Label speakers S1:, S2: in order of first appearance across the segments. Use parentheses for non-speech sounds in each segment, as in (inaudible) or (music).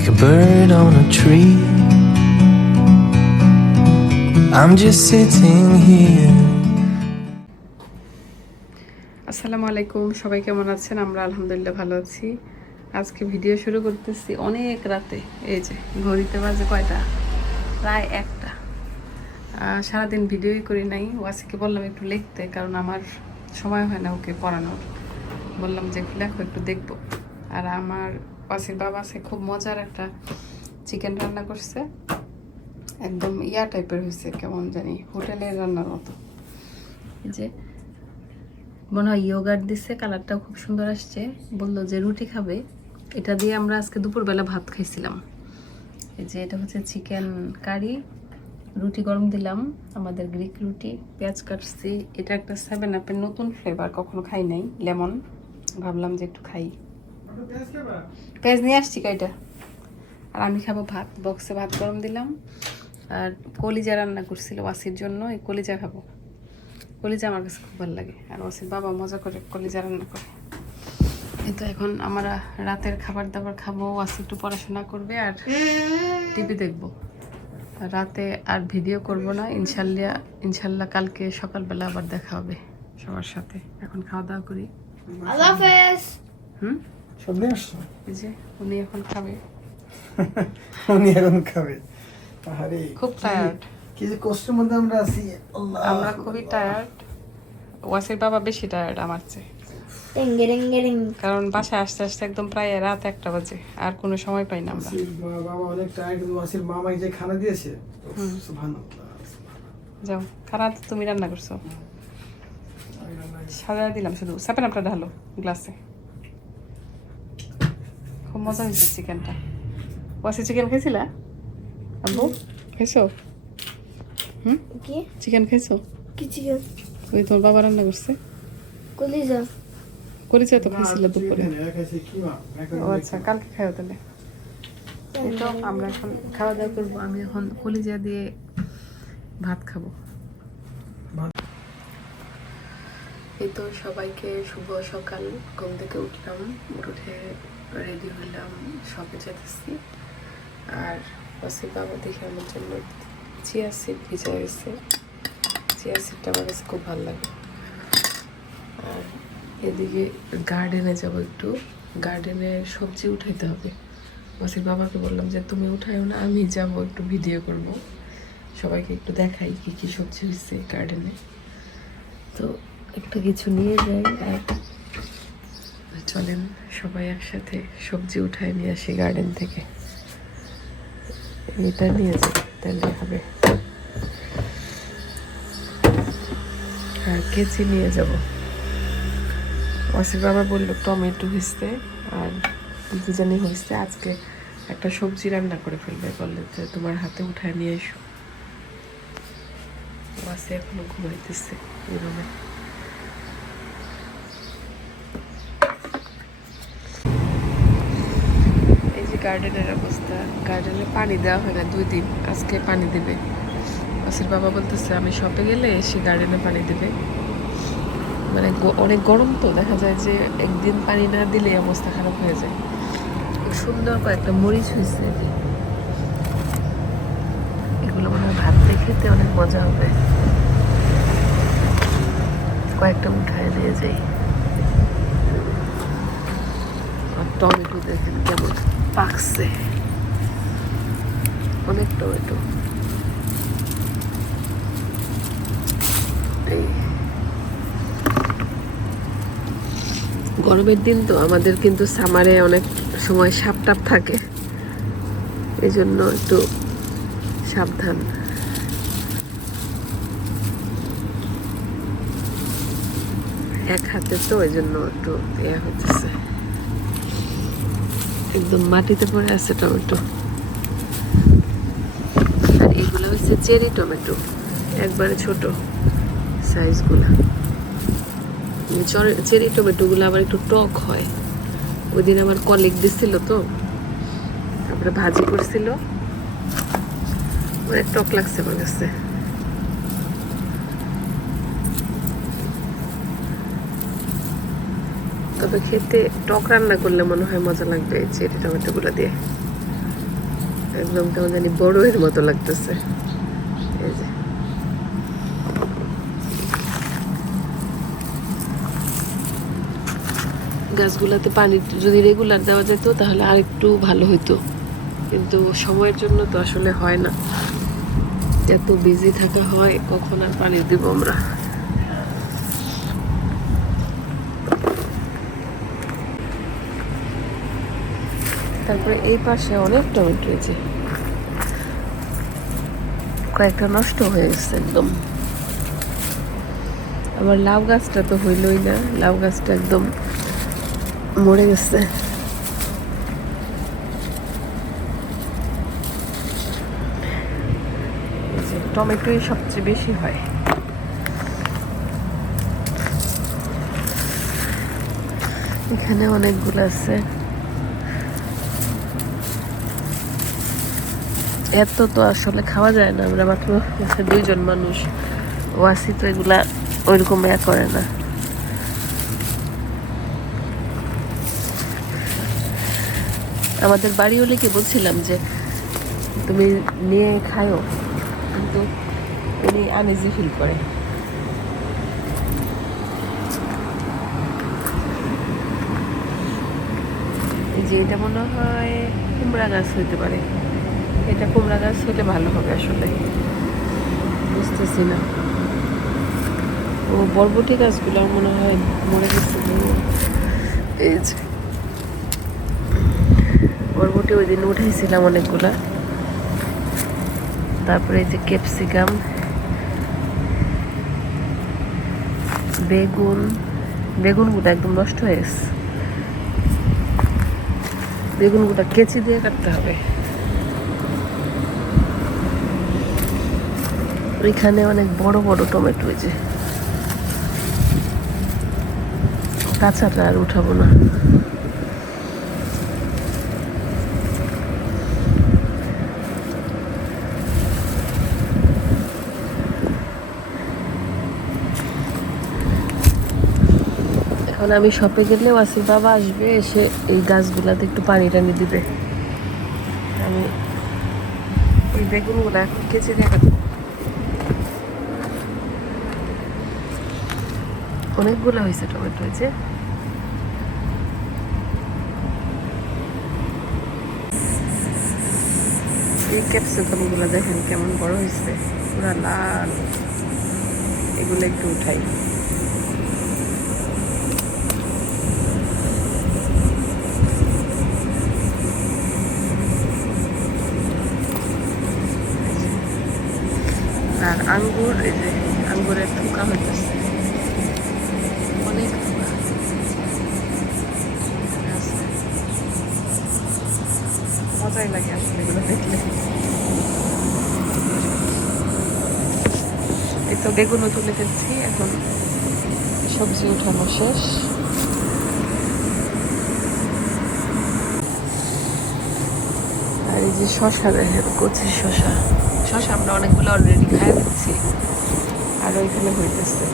S1: like a bird on a tree. I'm just sitting here.
S2: আসসালামু আলাইকুম, সবাই কেমন আছেন? আমরা আলহামদুলিল্লাহ ভালো আছি। আজকে ভিডিও শুরু করতেছি অনেক রাতে। এই যে, ঘড়িতে বাজে কয়টা? প্রায় একটা। সারাদিন ভিডিওই করি নাই। ওয়াসিকে বললাম একটু লিখতে, কারণ আমার সময় হয় না ওকে পড়ানোর। বললাম যে, একটু একটু দেখব। আর আমার ওয়াসির বাবা আছে, খুব মজার একটা চিকেন রান্না করছে। একদম ইয়া টাইপের হয়েছে, কেমন জানি হোটেলের রান্নার মতো। যে, মনে হয় ইয়োগার্ট দিচ্ছে কালারটাও খুব সুন্দর আসছে। বলল যে রুটি খাবে। এটা দিয়ে আমরা আজকে দুপুরবেলা ভাত খাইছিলাম। এই যে, এটা হচ্ছে চিকেন কারি রুটি গরম দিলাম, আমাদের গ্রিক রুটি। পেঁয়াজ কাটছি। এটা একটা সেভেন আপের নতুন ফ্লেভার কখনো খাই নাই। লেমন ভাবলাম যে একটু খাই। পেঁয়াজ নিয়ে আসছি কয়টা? আর আমি খাব ভাত বক্সে ভাত গরম দিলাম। আর কলিজা রান্না করছিল ওয়াসির জন্য এই কলিজা খাব। কলিজা আমার কাছে খুব ভালো লাগে। আর ওসির বাবা মজা করে কলিজা রান্না করে। কিন্তু এখন আমরা রাতের খাবার দাবার খাব ওয়াসি একটু পড়াশোনা করবে আর টিভি দেখব। রাতে আর ভিডিও করব না ইনশাল্লাহ ইনশাল্লাহ কালকে সকালবেলা আবার দেখা হবে সবার সাথে। এখন খাওয়া দাওয়া করি।
S3: আল্লাহ হাফেজ।
S2: হুম?
S4: সব নিয়ে আসছো?
S2: যে উনি এখন খাবে। (laughs)
S4: উনি এখন খাবে। আরে
S2: খুব টায়ার্ড
S4: কি যে কষ্টের মধ্যে আমরা আছি আল্লাহ।
S2: আমরা খুবই টায়ার্ড ওয়াসির বাবা বেশি টায়ার্ড আমার চেয়ে। কারণ বাসায় আসতে আসতে একদম প্রায় রাত একটা বাজে আর কোনো সময় পাই না আমরা।
S4: বাবা অনেক টায়ার্ড কিন্তু আসির মামাই যে খানা দিয়েছে
S2: যাও খারাপ তুমি রান্না করছ। সাজা দিলাম শুধু। সেভেন আপটা ঢালো গ্লাসে। খুব মজা হয়েছে চিকেনটা। ওয়াসি চিকেন খাইছিলা আব্বু খাইছো হুম?
S3: কি?
S2: চিকেন খাইছো
S3: কি চিকেন?
S2: ওই তোমার বাবা রান্না করছে।
S3: কলিজা।
S2: করেছে তো খাইছিল দুপুরে। ও আচ্ছা কালকে খাইও তাহলে। তো আমরা এখন খাওয়া দাওয়া করব আমি এখন কলিজা দিয়ে ভাত খাব।
S4: ভাত।
S2: এই তো সবাইকে শুভ সকাল। ঘুম থেকে উঠলাম উঠে রেডি হলাম শপে যেতেছি আর ওসি বাবা দেখে আমার জন্য চিয়া সিড ভিজা হয়েছে চিয়া সিডটা আমার কাছে খুব ভালো লাগে। আর এদিকে গার্ডেনে যাব একটু। গার্ডেনে সবজি উঠাইতে হবে। ওসির বাবাকে বললাম যে, তুমি উঠাইও না, আমি যাব একটু ভিডিও করব। সবাইকে একটু দেখাই কি কি সবজি হয়েছে গার্ডেনে তো একটা কিছু নিয়ে যাই আর চলেন, সবাই একসাথে সবজি উঠায় নিয়ে আসি গার্ডেন থেকে। এটা নিয়ে যাই, তাহলে হবে। আর কেচি নিয়ে যাব। ওয়াসির বাবা বলল, টমেটো হয়েছে আর কি জানি হয়েছে, আজকে একটা সবজি রান্না করে ফেলবে, বললে যে তোমার হাতে উঠায় নিয়ে এসো। ওয়াসি এখনও ঘুমাইতেছে এই রুমে এই যে গার্ডেনের অবস্থা। গার্ডেনে পানি দেওয়া হয় না, দুই দিন। আজকে পানি দেবে। ওয়াসির বাবা বলতেছে, আমি শপে গেলে এসে গার্ডেনে পানি দেবে। মানে অনেক গরম তো, দেখা যায় যে একদিন পানি না দিলে অবস্থা খারাপ হয়ে যায়। সুন্দর কয়েকটা মরিচ হয়েছে। এগুলো মনে হয় ভাত খেতে অনেক মজা হবে। কয়েকটা উঠায় নিয়ে যাই। আর টমেটো দেখেন কেমন। পাকছে। অনেক টমেটো। গরমের দিন তো আমাদের কিন্তু সামারে অনেক সময় সাপ টাপ থাকে। এই জন্য একটু সাবধান। এক হাতে তো ওই জন্য একটু ইয়ে হতেছে একদম মাটিতে পড়ে আছে টমেটো। আর এগুলো হচ্ছে চেরি টমেটো, একবারে ছোট সাইজগুলো। চেরি টমেটোগুলো আবার একটু টক হয়। ওই দিন আমার কলিগ দিছিল তো, তারপরে ভাজি করছিল। অনেক টক লাগছে আমার কাছে। তবে খেতে টক রান্না করলে মনে হয় মজা লাগবে এই চেরি টমেটোগুলো দিয়ে। একদম কেমন জানি বড়ের মতো লাগতেছে। এই যে। গাছগুলোতে পানি যদি রেগুলার দেওয়া যেত তাহলে আর একটু ভালো হইতো। কিন্তু সময়ের জন্য তো আসলে হয় না। এত বিজি থাকা হয়, কখন আর পানি দিব আমরা? তারপরে এই পাশে অনেক টমেটো রয়েছে। কয়েকটা নষ্ট হয়ে গেছে একদম। আবার লাউ গাছটা তো হইলই না, লাউ গাছটা একদম মরে গেছে। টমেটোই সবচেয়ে বেশি হয়। এখানে অনেকগুলো আছে। এত তো আসলে খাওয়া যায় না। আমরা মাত্র দুইজন মানুষ। ওয়াসি তো এগুলা ওইরকম ইয়া করে না। আমাদের বাড়ি হলে কি বলছিলাম যে, তুমি নিয়ে খায়ো, কিন্তু উনি আনইজি ফিল করে। যে এটা মনে হয় কুমড়া গাছ হইতে পারে। এটা কুমড়া গাছ হলে ভালো হবে আসলে। বুঝতেছি না ও বরবটি গাছগুলো মনে হয় মরে গেছে এই যে। বরবটি ওই দিন উঠাইছিলাম অনেকগুলা। তারপরে এই যে ক্যাপসিকাম, বেগুন বেগুনগুলো একদম নষ্ট হয়ে গেছে। বেগুনগুলো কেচি দিয়ে কাটতে হবে। এখানে অনেক বড় বড় টমেটো হয়েছে কাঁচাটা আর উঠাবো না। এখন আমি শপে গেলে ওয়াসির বাবা আসবে, এসে এই গাছগুলাতে একটু পানি টানি দিবে। আমি ওই বেগুনগুলো এখন কেচে দেখা অনেকগুলো হয়েছে টমেটো হয়েছে এই ক্যাপসিকামগুলো দেখেন কেমন বড় হয়েছে। পুরা লাল। এগুলো একটু উঠাই। আর আঙ্গুর, এই যে আঙ্গুরের থুকা হইতেছে অনেক থুকা মজাই লাগে আসলে এগুলো দেখলে। এই তো বেগুনও তুলে ফেলছি, এখন সবজি উঠানো শেষ। আর এই যে শশা দেখেন, কচি শশা। শশা আমরা অনেকগুলো অলরেডি খাই দিচ্ছি আর ওইখানে হইতেছে।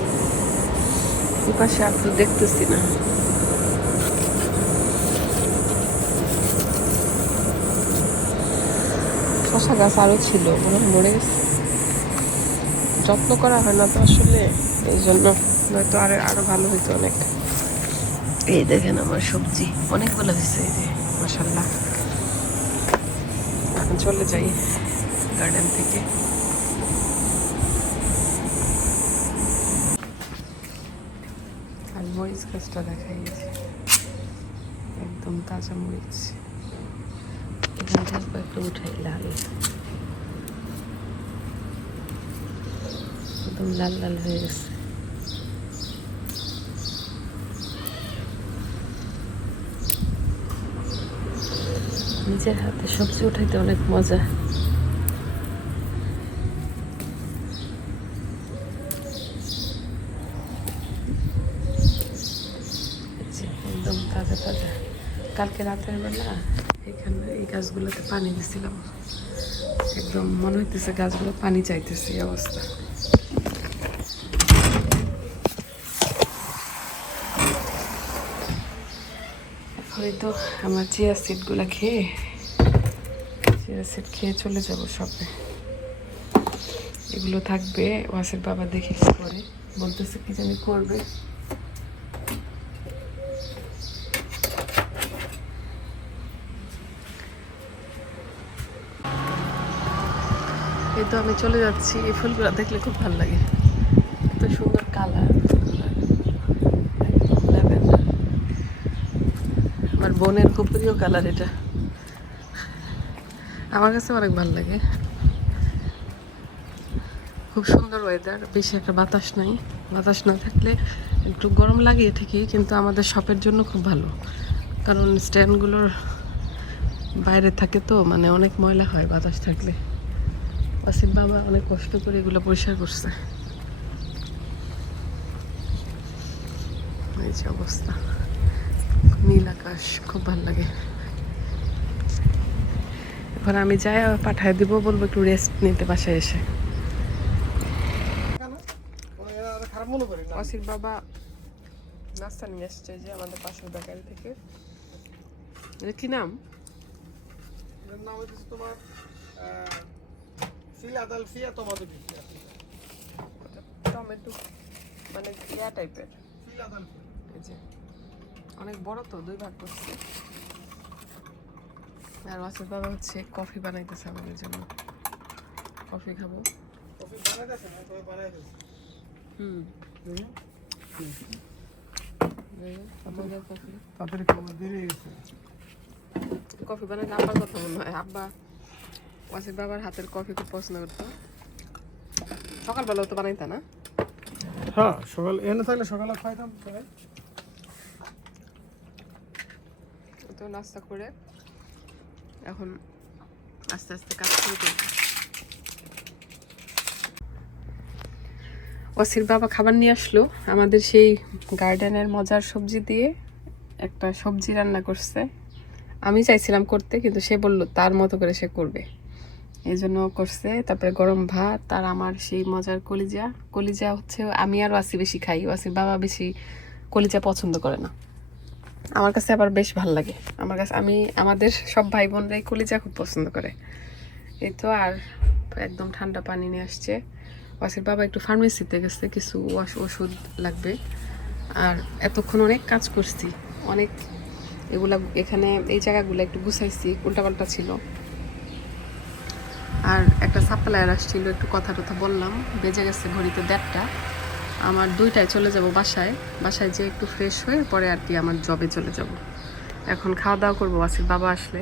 S2: এই পাশে আর তো দেখতেছি না। শশা গাছ আরও ছিল হয় মরে গেছে। যত্ন করা হয় না তো আসলে, এই জন্য নয়তো আরও আরও ভালো হইতো অনেক। এই দেখেন আমার সবজি, অনেকগুলো হয়েছে এই যে মাসাল্লাহ এখন চলে যাই গার্ডেন থেকে। আর মরিচ গাছটা দেখা গেছে একদম তাজা মরিচ। এখান থেকে কয়েকটা উঠাই, লাল। একদম লাল লাল হয়ে গেছে। নিজের হাতে সবজি উঠাইতে অনেক মজা। একদম তাজা তাজা। কালকে রাতের বেলা গাছগুলোতে পানি দিছিলাম। একদম মনে হইতেছে গাছগুলো পানি চাইতেছে এই অবস্থা। হয়তো আমার চিয়া সিডগুলো খেয়ে চিরা সেট খেয়ে চলে যাব শপে। এগুলো থাকবে, ওয়াসের বাবা দেখে কি করে, বলতেছে কি জানি করবে। তো আমি চলে যাচ্ছি। এই ফুলগুলো দেখলে খুব ভালো লাগে। এত সুন্দর কালার। আমার বোনের খুব প্রিয় কালার এটা। আমার কাছে অনেক ভালো লাগে। খুব সুন্দর ওয়েদার বেশি একটা বাতাস নাই। বাতাস না থাকলে একটু গরম লাগে ঠিকই, কিন্তু আমাদের শপের জন্য খুব ভালো। কারণ স্ট্যান্ডগুলোর বাইরে থাকে তো মানে অনেক ময়লা হয় বাতাস থাকলে। আসিফ বাবা অনেক কষ্ট করে এগুলো পরিষ্কার করছে। এই যে অবস্থা। নীল আকাশ, খুব ভালো লাগে। এবার আমি যাই পাঠায় দিব, বলব একটু রেস্ট নিতে বাসায় এসে। অসির বাবা নাস্তা নিয়ে আসছে যে আমাদের পাশের বেকারি থেকে। এটা কি নাম?
S4: নাম হচ্ছে তোমার ফিলাডেলফিয়া টমেটো পিৎজা
S2: টমেটো মানে ইয়া টাইপের।
S4: ফিলাডেলফিয়া
S2: এই যে অনেক বড় তো দুই ভাগ করছে। আর অসির বাবা হচ্ছে কফি বানাইতেছে আমাদের জন্য। কফি খাব।
S4: কফি বানাই দিয়েছে না তবে বানাই দিয়েছে
S2: হুম। কফি বানাইলে আব্বার কথা মনে হয়। আব্বা ওয়াসির বাবার হাতের কফি খুব পছন্দ করতো। সকালবেলাও তো বানাইতা না?
S4: হ্যাঁ সকাল এনে থাকলে সকালে খাইতাম সবাই।
S2: তো নাস্তা করে। এখন আস্তে আস্তে কাজ শুরু করব। ওয়াসির বাবা খাবার নিয়ে আসলো। আমাদের সেই গার্ডেনের মজার সবজি দিয়ে একটা সবজি রান্না করছে। আমি চাইছিলাম করতে কিন্তু সে বলল তার মতো করে সে করবে। এই জন্য করছে। তারপরে গরম ভাত আর আমার সেই মজার কলিজা। কলিজা হচ্ছে, আমি আর ওয়াসি বেশি খাই। ওয়াসির বাবা বেশি কলিজা পছন্দ করে না। আমার কাছে আবার বেশ ভালো লাগে। আমার কাছে, আমি, আমাদের সব ভাই বোনরাই কলিজা খুব পছন্দ করে। এই তো আর একদম ঠান্ডা পানি নিয়ে আসছে। ওয়াসির বাবা একটু ফার্মেসিতে গেছে, কিছু ওষুধ লাগবে। আর এতক্ষণ অনেক কাজ করছি। অনেক এগুলা, এখানে এই জায়গাগুলো একটু গুছাইছি উল্টা উল্টাপাল্টা ছিল। আর একটা সাপ্লায়ার আসছিল, একটু কথা টথা বললাম। বেজে গেছে ঘড়িতে দেড়টা। আমার দুইটায় চলে যাব বাসায়। বাসায় যেয়ে একটু ফ্রেশ হয়ে পরে আর কি আমার জবে চলে যাব। এখন খাওয়া দাওয়া করব, বাসির বাবা আসলে।